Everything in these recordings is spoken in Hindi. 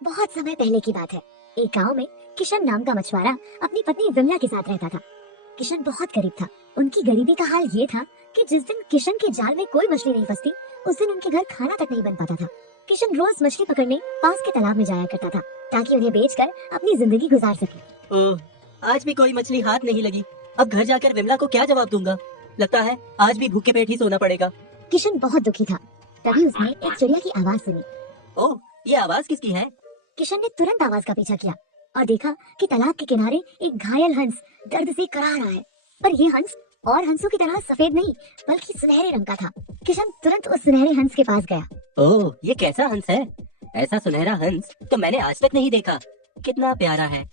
बहुत समय पहले की बात है। एक गांव में किशन नाम का मछुआरा अपनी पत्नी विमला के साथ रहता था। किशन बहुत गरीब था। उनकी गरीबी का हाल ये था कि जिस दिन किशन के जाल में कोई मछली नहीं फंसती, उस दिन उनके घर खाना तक नहीं बन पाता था। किशन रोज मछली पकड़ने पास के तालाब में जाया करता था ताकि उन्हें बेचकर अपनी जिंदगी गुजार सके। ओह, आज भी कोई मछली हाथ नहीं लगी। अब घर जाकर विमला को क्या जवाब दूंगा? लगता है आज भी भूखे पेट ही सोना पड़ेगा। किशन बहुत दुखी था। तभी उसने एक चिड़िया की आवाज सुनी। ओह, ये आवाज किसकी है? किशन ने तुरंत आवाज का पीछा किया और देखा कि तालाब के किनारे एक घायल हंस दर्द से कराह रहा है। पर ये हंस और हंसों की तरह सफेद नहीं बल्कि सुनहरे रंग का था। किशन तुरंत उस सुनहरे हंस के पास गया। ओह, ये कैसा हंस है? ऐसा सुनहरा हंस तो मैंने आज तक नहीं देखा। कितना प्यारा है,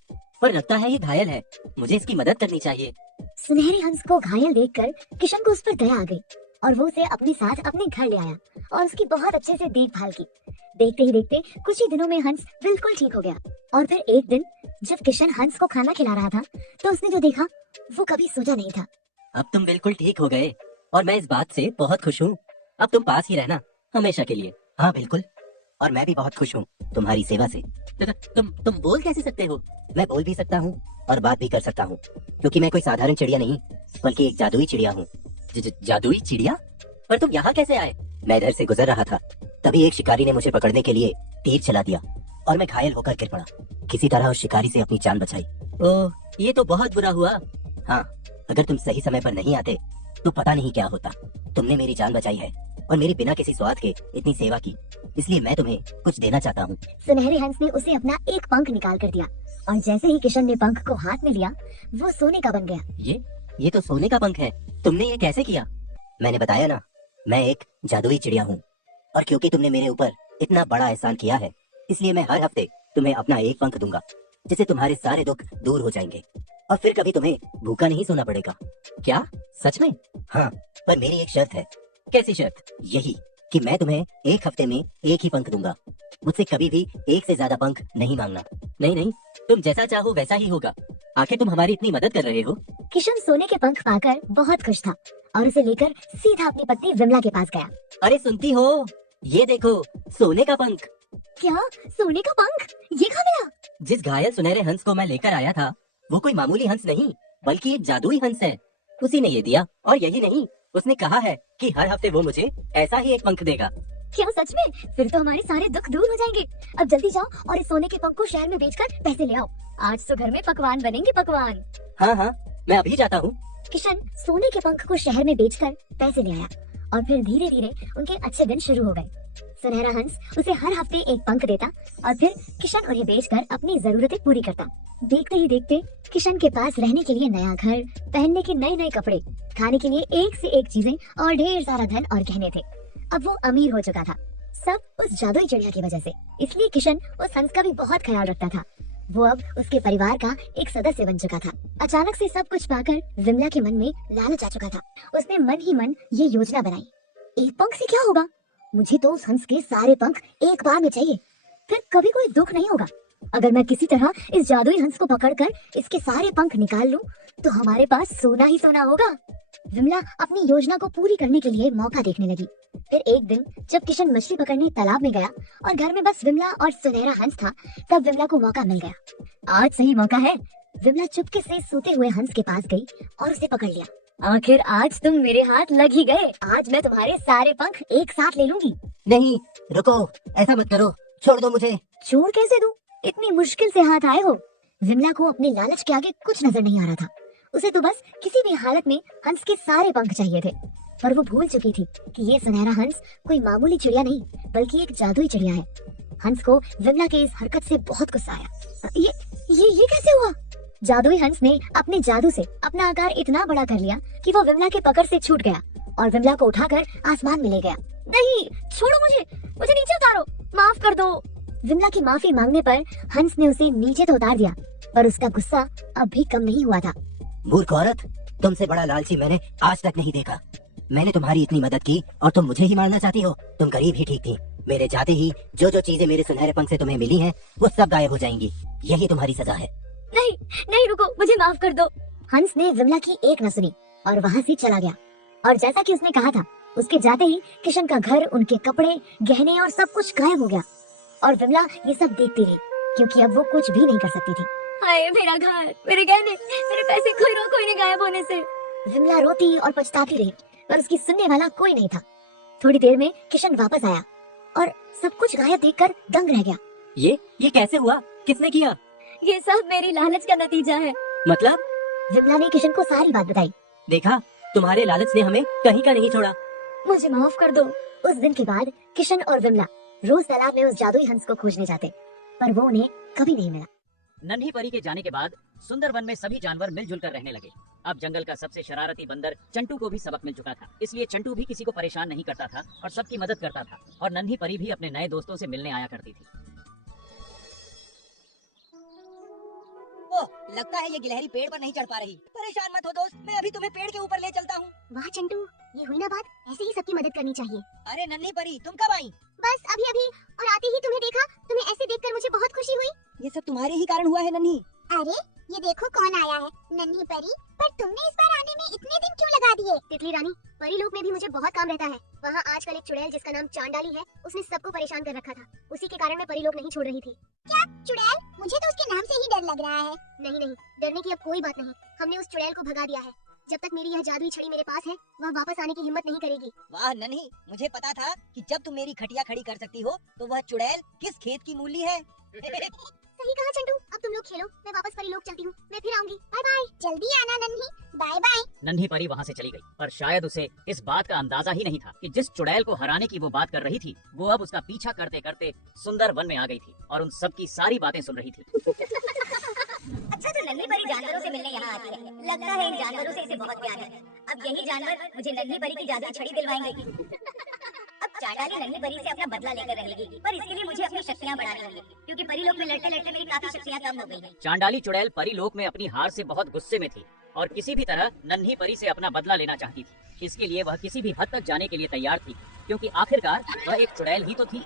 पर लगता है ये घायल है। मुझे इसकी मदद करनी चाहिए। सुनहरे हंस को घायल देखकर किशन को उस पर दया आ गई और वो उसे अपने साथ अपने घर ले आया और उसकी बहुत अच्छे से देखभाल की। देखते ही देखते कुछ ही दिनों में हंस बिल्कुल ठीक हो गया। और फिर एक दिन जब किशन हंस को खाना खिला रहा था तो उसने जो देखा वो कभी सोचा नहीं था। अब तुम बिल्कुल ठीक हो गए और मैं इस बात से बहुत खुश हूँ। अब तुम पास ही रहना हमेशा के लिए। हाँ बिल्कुल, और मैं भी बहुत खुश हूँ तुम्हारी सेवा से। तुम बोल कैसे सकते हो? मैं बोल भी सकता हूँ और बात भी कर सकता हूँ, क्योंकि मैं कोई साधारण चिड़िया नहीं बल्कि एक जादुई चिड़िया हूँ। जादुई चिड़िया? पर तुम यहाँ कैसे आए? मैं इधर से गुजर रहा था, तभी एक शिकारी ने मुझे पकड़ने के लिए तीर चला दिया और मैं घायल होकर गिर पड़ा। किसी तरह उस शिकारी से अपनी जान बचाई। ओह, ये तो बहुत बुरा हुआ। हाँ, अगर तुम सही समय पर नहीं आते तो पता नहीं क्या होता। तुमने मेरी जान बचाई है और मेरी बिना किसी स्वार्थ के इतनी सेवा की, इसलिए मैं तुम्हें कुछ देना चाहता हूँ। सुनहरे हंस ने उसे अपना एक पंख निकाल कर दिया और जैसे ही किशन ने पंख को हाथ में लिया वो सोने का बन गया। ये तो सोने का पंख है। तुमने ये कैसे किया? मैंने बताया ना, मैं एक जादुई चिड़िया हूँ और क्योंकि तुमने मेरे ऊपर इतना बड़ा एहसान किया है, इसलिए मैं हर हफ्ते तुम्हें अपना एक पंख दूंगा, जिससे तुम्हारे सारे दुख दूर हो जाएंगे और फिर कभी तुम्हें भूखा नहीं सोना पड़ेगा। क्या सच में? हाँ, पर मेरी एक शर्त है। कैसी शर्त? यही कि मैं तुम्हें एक हफ्ते में एक ही पंख दूंगा। मुझसे कभी भी एक से ज्यादा पंख नहीं मांगना। नहीं, तुम जैसा चाहो वैसा ही होगा। आखिर तुम हमारी इतनी मदद कर रहे हो। किशन सोने के पंख पाकर बहुत खुश था और उसे लेकर सीधा अपनी पत्नी विमला के पास गया। अरे सुनती हो, ये देखो सोने का पंख। क्या सोने का पंख? ये कहाँ मिला? जिस घायल सुनहरे हंस को मैं लेकर आया था वो कोई मामूली हंस नहीं बल्कि एक जादुई हंस है। उसी ने ये दिया और यही नहीं, उसने कहा है कि हर हफ्ते वो मुझे ऐसा ही एक पंख देगा। क्या सच में? फिर तो हमारे सारे दुख दूर हो जाएंगे। अब जल्दी जाओ और इस सोने के पंख को शहर में बेचकर पैसे ले आओ। आज तो घर में पकवान बनेंगे, पकवान। हाँ, मैं अभी जाता हूँ। किशन सोने के पंख को शहर में बेचकर पैसे ले आया और फिर धीरे धीरे उनके अच्छे दिन शुरू हो गए। सुनहरा हंस उसे हर हफ्ते एक पंख देता और फिर किशन उन्हें बेचकर अपनी जरूरतें पूरी करता। देखते ही देखते किशन के पास रहने के लिए नया घर, पहनने के नए नए कपड़े, खाने के लिए एक से एक चीजें और ढेर सारा धन और गहने थे। अब वो अमीर हो चुका था, सब उस जादुई चिड़िया की वजह से। इसलिए किशन उस हंस का भी बहुत ख्याल रखता था। वो अब उसके परिवार का एक सदस्य बन चुका था। अचानक से सब कुछ पाकर विमला के मन में लालच आ चुका था। उसने मन ही मन ये योजना बनाई। एक पंख से क्या होगा? मुझे तो उस हंस के सारे पंख एक बार में चाहिए, फिर कभी कोई दुख नहीं होगा। अगर मैं किसी तरह इस जादुई हंस को पकड़कर इसके सारे पंख निकाल लूं, तो हमारे पास सोना ही सोना होगा। विमला अपनी योजना को पूरी करने के लिए मौका देखने लगी। फिर एक दिन जब किशन मछली पकड़ने तालाब में गया और घर में बस विमला और सुनहरा हंस था, तब विमला को मौका मिल गया। आज सही मौका है। विमला चुपके से सोते हुए हंस के पास गई और उसे पकड़ लिया। आखिर आज तुम मेरे हाथ लग ही गए। आज मैं तुम्हारे सारे पंख एक साथ ले लूंगी। नहीं, रुको, ऐसा मत करो, छोड़ दो मुझे। छोड़ कैसे दूं? इतनी मुश्किल से हाथ आए हो। विमला को अपने लालच के आगे कुछ नजर नहीं आ रहा था। उसे तो बस किसी भी हालत में हंस के सारे पंख चाहिए थे। पर वो भूल चुकी थी कि ये सुनहरा हंस कोई मामूली चिड़िया नहीं बल्कि एक जादुई चिड़िया है। हंस को विमला के इस हरकत से बहुत गुस्सा आया। ये कैसे हुआ? जादुई हंस ने अपने जादू से अपना आकार इतना बड़ा कर लिया कि वो विमला के पकड़ से छूट गया और विमला को उठाकर आसमान में ले गया। नहीं, छोड़ो मुझे नीचे उतारो, माफ कर दो। विमला की माफी मांगने पर हंस ने उसे नीचे तो उतार दिया, पर उसका गुस्सा अब भी कम नहीं हुआ था। मूर्ख औरत, तुमसे बड़ा लालची मैंने आज तक नहीं देखा। मैंने तुम्हारी इतनी मदद की और तुम मुझे ही मारना चाहती हो? तुम करीब ही ठीक थी। मेरे जाते ही जो चीजें मेरे सुनहरे पंख से तुम्हें मिली हैं, वो सब गायब हो जाएंगी। यही तुम्हारी सजा है। नहीं, रुको, मुझे माफ कर दो। हंस ने विमला की एक न सुनी और वहाँ से चला गया। और जैसा कि उसने कहा था, उसके जाते ही किशन का घर, उनके कपड़े, गहने और सब कुछ गायब हो गया। और विमला ये सब देखती रही, क्योंकि अब वो कुछ भी नहीं कर सकती थी। हाय मेरा घर, मेरे गहने, मेरे पैसे कोई रोक कोई नहीं गायब होने से। विमला रोती और पछताती रही, पर उसकी सुनने वाला कोई नहीं था। थोड़ी देर में किशन वापस आया और सब कुछ गायब देखकर दंग रह गया। ये कैसे हुआ? किसने किया? ये सब मेरी लालच का नतीजा है। मतलब? विमला ने किशन को सारी बात बताई। देखा, तुम्हारे लालच ने हमें कहीं का नहीं छोड़ा। मुझे माफ कर दो। उस दिन के बाद किशन और विमला रोज तालाब में उस जादुई हंस को खोजने जाते, पर वो उन्हें कभी नहीं मिला। नन्ही परी के जाने के बाद सुंदरवन में सभी जानवर मिलजुल कर रहने लगे। अब जंगल का सबसे शरारती बंदर चंटू को भी सबक मिल चुका था, इसलिए चंटू भी किसी को परेशान नहीं करता था और सबकी मदद करता था। और नन्ही परी भी अपने नए दोस्तों से मिलने आया करती थी। ओह, लगता है ये गिलहरी पेड़ पर नहीं चढ़ पा रही। परेशान मत हो दोस्त, मैं अभी तुम्हें पेड़ के ऊपर ले चलता हूँ। वाह चंटू, ये हुई ना बात, ऐसे ही सबकी मदद करनी चाहिए। अरे नन्ही परी, तुम कब आई? बस अभी अभी, और आते ही तुम्हें देखा। तुम्हें ऐसे देखकर मुझे बहुत खुशी हुई। ये सब तुम्हारे ही कारण हुआ है नन्ही। अरे ये देखो कौन आया है, नन्ही परी। पर तुमने इस बार आने में इतने दिन क्यों लगा दिए? तितली रानी, परी लोक में भी मुझे बहुत काम रहता है। वहाँ आजकल एक चुड़ैल जिसका नाम चांडाली है, उसने सबको परेशान कर रखा था। उसी के कारण मैं परी लोक नहीं छोड़ रही थी। क्या चुड़ैल? मुझे तो उसके नाम से ही डर लग रहा है। नहीं नहीं, डरने की अब कोई बात नहीं। हमने उस चुड़ैल को भगा दिया है। जब तक मेरी यह जादुई छड़ी मेरे पास है, वह वापस आने की हिम्मत नहीं करेगी। वाह नन्ही, मुझे पता था कि जब तुम मेरी खटिया खड़ी कर सकती हो तो वह चुड़ैल किस खेत की मूली है। सही कहा चंटू, अब तुम लोग खेलो, मैं वापस परी लोक चलती हूँ। मैं फिर आऊंगी। Bye bye. जल्दी आना नन्ही। Bye bye. नन्ही परी वहाँ से चली गई, पर शायद उसे इस बात का अंदाजा ही नहीं था कि जिस चुड़ैल को हराने की वो बात कर रही थी, वो अब उसका पीछा करते करते सुंदर वन में आ गई थी और उन सब की सारी बातें सुन रही थी। अच्छा, तो नन्ही परी जानवरों से मिलने यहाँ आती है। लगता है इन जानवरों से इसे बहुत प्यार है। अब यही जानवर मुझे नन्ही परी की जादुई छड़ी दिलवाएंगे। अब चांडाली नन्ही परी से अपना बदला लेकर रहेगी, पर इसके लिए मुझे अपनी शक्तियाँ बढ़ानी होंगी, क्योंकि परी लोक में लड़ते लड़ते मेरी काफी शक्तियाँ कम हो गई हैं। चांडाली चुड़ैल परी लोक में अपनी हार से बहुत गुस्से में थी और किसी भी तरह नन्ही परी से अपना बदला लेना चाहती थी। इसके लिए वह किसी भी हद तक जाने के लिए तैयार थी, क्योंकि आखिरकार वह एक चुड़ैल ही तो थी।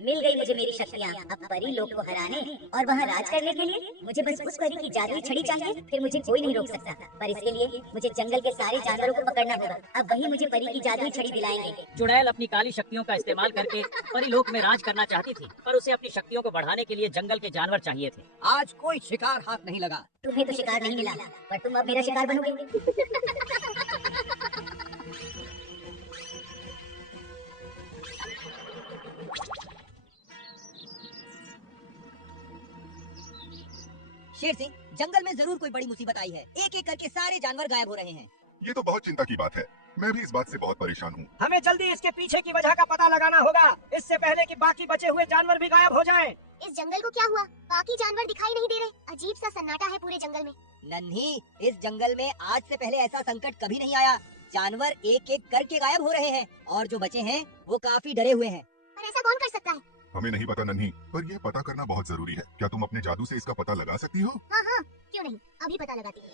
मिल गई मुझे मेरी शक्तियाँ। अब परी लोक को हराने और वहाँ राज करने के लिए मुझे बस उस परी की जादुई छड़ी चाहिए, फिर मुझे कोई नहीं रोक सकता। पर इसके लिए मुझे जंगल के सारे जानवरों को पकड़ना होगा। अब वही मुझे परी की जादुई छड़ी दिलाएंगे। चुड़ैल अपनी काली शक्तियों का इस्तेमाल करके परी लोक में राज करना चाहती थी, पर उसे अपनी शक्तियों को बढ़ाने के लिए जंगल के जानवर चाहिए थे। आज कोई शिकार हाथ नहीं लगा। तुम्हें तो शिकार नहीं मिला, पर तुम अब मेरा शिकार बनोगे। शेर सिंह, जंगल में जरूर कोई बड़ी मुसीबत आई है। एक एक करके सारे जानवर गायब हो रहे हैं। ये तो बहुत चिंता की बात है। मैं भी इस बात से बहुत परेशान हूँ। हमें जल्दी इसके पीछे की वजह का पता लगाना होगा, इससे पहले कि बाकी बचे हुए जानवर भी गायब हो जाएं। इस जंगल को क्या हुआ? बाकी जानवर दिखाई नहीं दे रहे। अजीब सा सन्नाटा है पूरे जंगल में। नन्ही, इस जंगल में आज से पहले ऐसा संकट कभी नहीं आया। जानवर एक एक करके गायब हो रहे हैं और जो बचे हैं वो काफी डरे हुए हैं। पर ऐसा कौन कर सकता है? हमें नहीं पता नन्ही, पर यह पता करना बहुत जरूरी है। क्या तुम अपने जादू से इसका पता लगा सकती हो? हाँ हाँ, क्यों नहीं, अभी पता लगाती हूँ।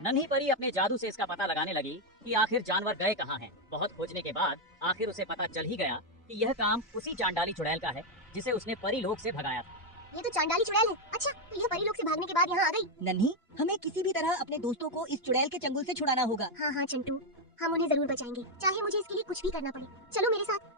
नन्ही परी अपने जादू से इसका पता लगाने लगी कि आखिर जानवर गए कहाँ हैं। बहुत खोजने के बाद आखिर उसे पता चल ही गया कि यह काम उसी चांडाली चुड़ैल का है जिसे उसने परी लोक से भगाया था। ये तो चांडाली चुड़ैल है। अच्छा, तो यह परी लोक से भागने के बाद यहाँ आ गई। नन्ही, हमें किसी भी तरह अपने दोस्तों को इस चुड़ैल के चंगुल से छुड़ाना होगा। हाँ हाँ चंटू, हम उन्हें जरूर बचाएंगे, चाहे मुझे इसके लिए कुछ भी करना पड़े। चलो मेरे साथ।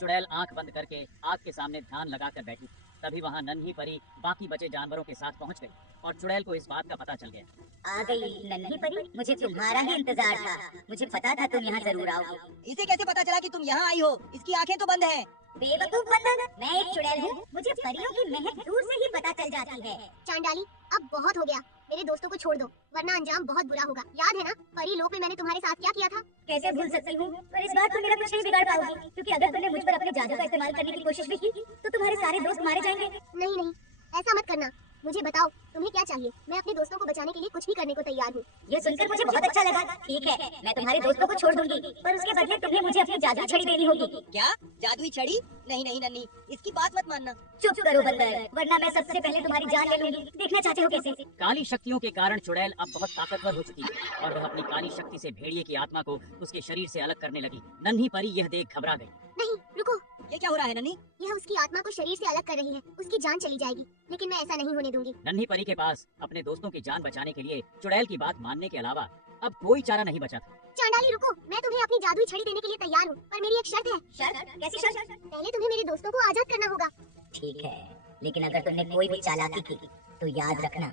चुड़ैल आंख बंद करके आग के सामने ध्यान लगाकर बैठी। तभी वहाँ नन्ही परी बाकी बचे जानवरों के साथ पहुँच गई और चुड़ैल को इस बात का पता चल गया। आ गई नन्ही परी, मुझे तुम्हारा ही इंतजार था। मुझे पता था तुम यहाँ जरूर आओगे। इसे कैसे पता चला कि तुम यहाँ आई हो? इसकी आंखें तो बंद हैं। बेवकूफ बंदर, मैं एक चुड़ैल हूँ, मुझे परियों की महक दूर से ही पता चल जाती है। चांडाली, अब बहुत हो गया। मेरे दोस्तों को छोड़ दो, वरना अंजाम बहुत बुरा होगा। याद है ना, परी लोक में मैंने तुम्हारे साथ क्या किया था? कैसे भूल सकती हूँ, पर इस बार तुम मेरा कुछ नहीं बिगाड़ पाओगी, क्योंकि अगर तुमने मुझ पर अपने जादू का इस्तेमाल करने की कोशिश भी की तो तुम्हारे सारे दोस्त मारे जाएंगे। नहीं नहीं, ऐसा मत करना। मुझे बताओ, तुम्हें क्या चाहिए? मैं अपने दोस्तों को बचाने के लिए कुछ भी करने को तैयार हूँ। ये सुनकर मुझे बहुत अच्छा लगा। ठीक है, मैं तुम्हारे दोस्तों को छोड़ दूंगी, पर उसके बदले तुम्हें मुझे अपनी जादुई छड़ी देनी होगी। क्या जादुई छड़ी? नहीं नहीं नन्ही, इसकी बात मत मानना। चुप करो बंदर, वरना मैं सबसे पहले तुम्हारी जान ले लूंगी। देखना चाहते हो कैसे? काली शक्तियों के कारण चुड़ैल अब बहुत ताकतवर हो चुकी है और वह अपनी काली शक्ति से भेड़िए की आत्मा को उसके शरीर से अलग करने लगी। नन्ही परी यह देख घबरा गई। नहीं, रुको। ये क्या हो रहा है नन्ही? यह उसकी आत्मा को शरीर से अलग कर रही है। उसकी जान चली जाएगी, लेकिन मैं ऐसा नहीं होने दूंगी। नन्ही परी के पास अपने दोस्तों की जान बचाने के लिए चुड़ैल की बात मानने के अलावा अब कोई चारा नहीं बचा था। चांडाली रुको, मैं तुम्हें अपनी जादुई छड़ी देने के लिए तैयार हूँ, पर मेरी एक शर्त है। शर्त? कैसी शर्त? पहले तुम्हें मेरे दोस्तों को आजाद करना होगा। ठीक है, लेकिन अगर तुमने कोई भी चालाकी की तो याद रखना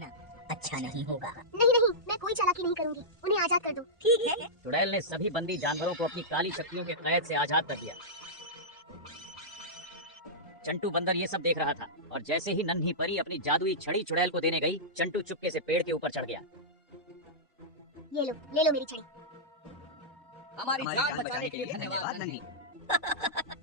अच्छा नहीं होगा। नहीं नहीं, मैं कोई चालाकी नहीं करूंगी, उन्हें आजाद कर दो। ठीक है। चुड़ैल ने सभी बंदी जानवरों को अपनी काली शक्तियों के कैद से आजाद कर दिया। चंटू बंदर ये सब देख रहा था और जैसे ही नन्ही परी अपनी जादुई छड़ी चुड़ैल को देने गई, चंटू चुपके से पेड़ के ऊपर चढ़ गया। ये लो, ले लो मेरी छड़ी। हमारी जान बचाने के लिए धन्यवाद नन्ही।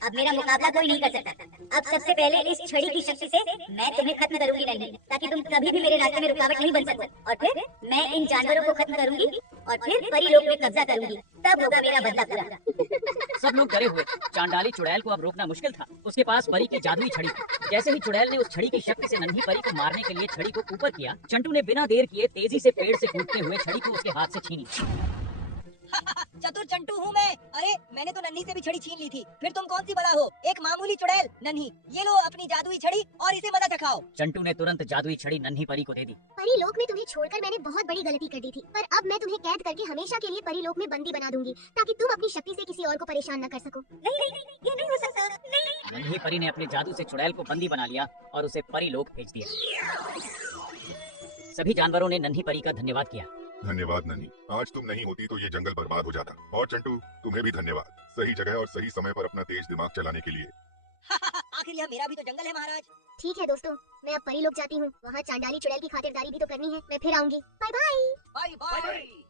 अब मेरा मुकाबला कोई नहीं कर सकता। अब सबसे पहले इस छड़ी की शक्ति से मैं तुम्हें खत्म करूंगी नन्ही, ताकि तुम कभी भी मेरे रास्ते में रुकावट नहीं बन सको। और फिर मैं इन जानवरों को खत्म करूंगी और फिर परी लोक में कब्जा करूंगी, तब होगा मेरा बदला पूरा। सब लोग डरे हुए थे। चांडाली चुड़ैल को अब रोकना मुश्किल था। उसके पास परी की जादुई छड़ी थी। जैसे ही चुड़ैल ने उस छड़ी की शक्ति से नन्ही परी को मारने के लिए छड़ी को ऊपर किया, चंटू ने बिना देर किए तेजी से पेड़ से कूदते हुए छड़ी को उसके हाथ से छीनी। चतुर चंटू हूँ मैं। अरे मैंने तो नन्ही से भी छड़ी छीन ली थी, फिर तुम कौन सी बड़ा हो, एक मामूली चुड़ैल। नन्ही, ये लो अपनी जादुई छड़ी और इसे मजा चखाओ। चंटू ने तुरंत जादुई छड़ी नन्ही परी को दे दी। परी लोक में तुम्हें छोड़कर मैंने बहुत बड़ी गलती कर दी थी, पर अब मैं तुम्हें कैद करके हमेशा के लिए परी लोक में बंदी बना दूंगी, ताकि तुम अपनी शक्ति से किसी और को परेशान न कर सको। नहीं, ये नहीं हो सकता। नहीं। नन्ही परी ने अपने जादू से चुड़ैल को बंदी बना लिया और उसे परी लोक भेज दिया। सभी जानवरों ने नन्ही परी का धन्यवाद किया। धन्यवाद नन्ही, आज तुम नहीं होती तो ये जंगल बर्बाद हो जाता। और चंटू, तुम्हें भी धन्यवाद, सही जगह और सही समय पर अपना तेज दिमाग चलाने के लिए। आखिर यह मेरा भी तो जंगल है महाराज। ठीक है दोस्तों, मैं अब परी लोक जाती हूँ। वहाँ चांडाली चुड़ैल की खातिरदारी भी तो करनी है। मैं फिर आऊंगी। Bye bye. Bye bye.